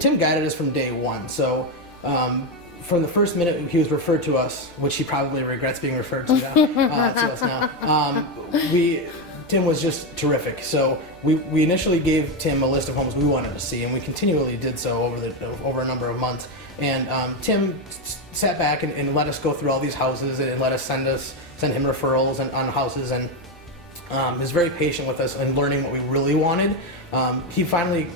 Tim guided us from day one. So from the first minute he was referred to us, which he probably regrets being referred to now, to us now, Tim was just terrific. So we initially gave Tim a list of homes we wanted to see, and we continually did so over a number of months. And Tim sat back and let us go through all these houses and let us send him referrals on houses, and he was very patient with us in learning what we really wanted. He finally,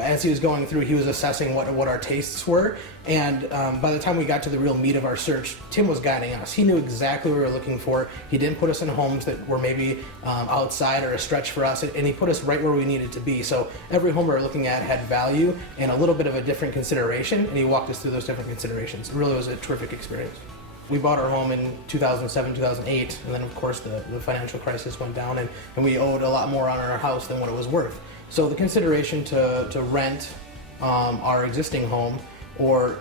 as he was going through, he was assessing what our tastes were, and by the time we got to the real meat of our search, Tim was guiding us. He knew exactly what we were looking for. He didn't put us in homes that were maybe outside or a stretch for us, and he put us right where we needed to be. So every home we were looking at had value and a little bit of a different consideration, and he walked us through those different considerations. It really was a terrific experience. We bought our home in 2007, 2008, and then of course the financial crisis went down, and we owed a lot more on our house than what it was worth. So the consideration to rent our existing home or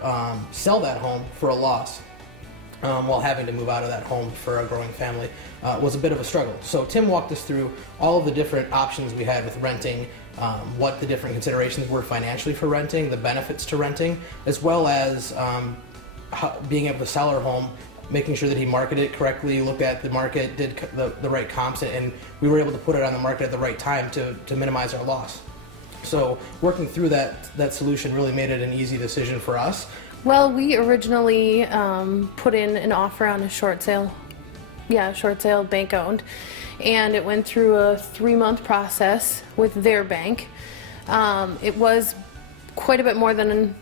sell that home for a loss while having to move out of that home for a growing family was a bit of a struggle. So Tim walked us through all of the different options we had with renting, what the different considerations were financially for renting, the benefits to renting, as well as being able to sell our home, making sure that he marketed it correctly, looked at the market, did the right comps, and we were able to put it on the market at the right time to minimize our loss. So working through that solution really made it an easy decision for us. Well, we originally put in an offer on a short sale, bank owned, and it went through a 3-month process with their bank. It was quite a bit more than,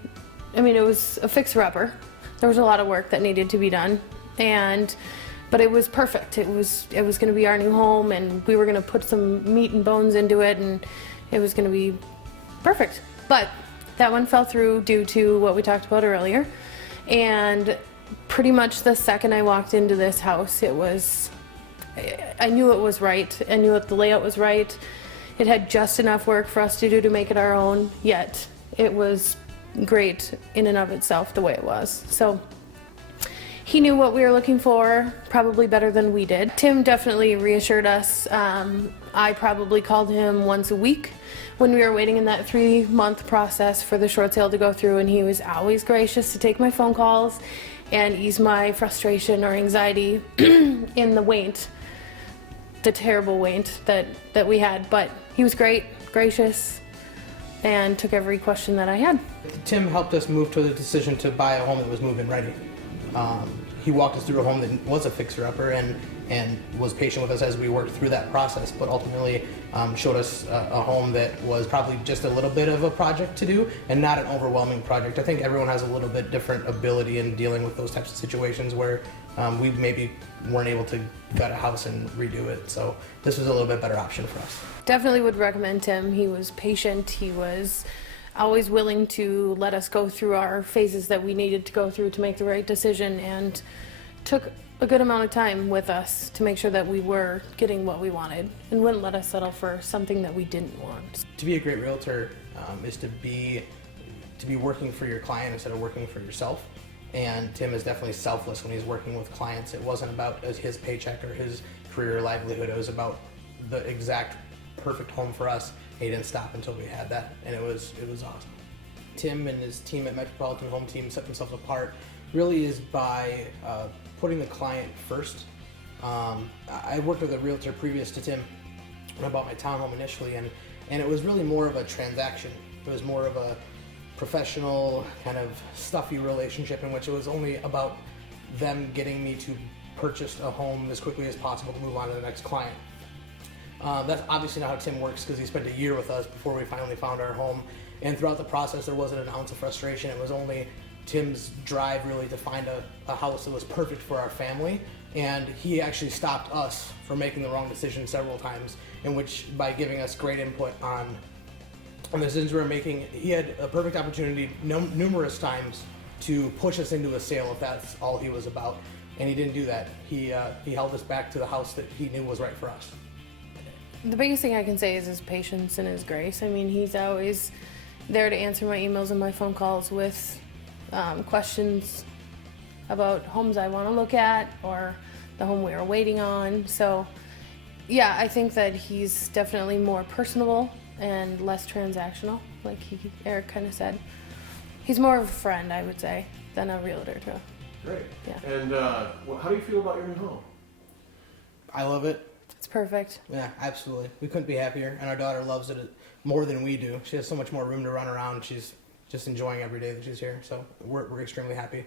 it was a fixer-upper. There was a lot of work that needed to be done, but it was perfect. It was going to be our new home, and we were going to put some meat and bones into it, and it was going to be perfect. But that one fell through due to what we talked about earlier, and pretty much the second I walked into this house, I knew it was right. I knew that the layout was right. It had just enough work for us to do to make it our own, yet it was great in and of itself the way it was. So he knew what we were looking for probably better than we did. Tim definitely reassured us. I probably called him once a week when we were waiting in that 3-month process for the short sale to go through, and he was always gracious to take my phone calls and ease my frustration or anxiety in the terrible wait that we had. But he was great, gracious, and took every question that I had. Tim helped us move to the decision to buy a home that was move-in ready. He walked us through a home that was a fixer-upper and was patient with us as we worked through that process, but ultimately showed us a home that was probably just a little bit of a project to do and not an overwhelming project. I think everyone has a little bit different ability in dealing with those types of situations where we maybe weren't able to gut a house and redo it. So this was a little bit better option for us. Definitely would recommend Tim. He was patient. He was always willing to let us go through our phases that we needed to go through to make the right decision, and took a good amount of time with us to make sure that we were getting what we wanted and wouldn't let us settle for something that we didn't want. To be a great realtor is to be working for your client instead of working for yourself. And Tim is definitely selfless when he's working with clients. It wasn't about his paycheck or his career or livelihood. It was about the exact perfect home for us. He didn't stop until we had that, and it was awesome. Tim and his team at Metropolitan Home Team set themselves apart really is by putting the client first. I worked with a realtor previous to Tim when I bought my townhome initially, and it was really more of a transaction. It was more of a professional, kind of stuffy relationship in which it was only about them getting me to purchase a home as quickly as possible to move on to the next client. That's obviously not how Tim works, because he spent a year with us before we finally found our home, and throughout the process there wasn't an ounce of frustration. It was only Tim's drive really to find a house that was perfect for our family, and he actually stopped us from making the wrong decision several times, in which by giving us great input on the decisions we were making. He had a perfect opportunity numerous times to push us into a sale if that's all he was about, and he didn't do that. He held us back to the house that he knew was right for us. The biggest thing I can say is his patience and his grace. He's always there to answer my emails and my phone calls with questions about homes I want to look at or the home we are waiting on. So yeah, I think that he's definitely more personable and less transactional, like Eric kind of said. He's more of a friend, I would say, than a realtor too. Great. Yeah. And how do you feel about your new home? I love it. It's perfect. Yeah, absolutely. We couldn't be happier, and our daughter loves it more than we do. She has so much more room to run around. She's just enjoying every day that she's here, so we're extremely happy.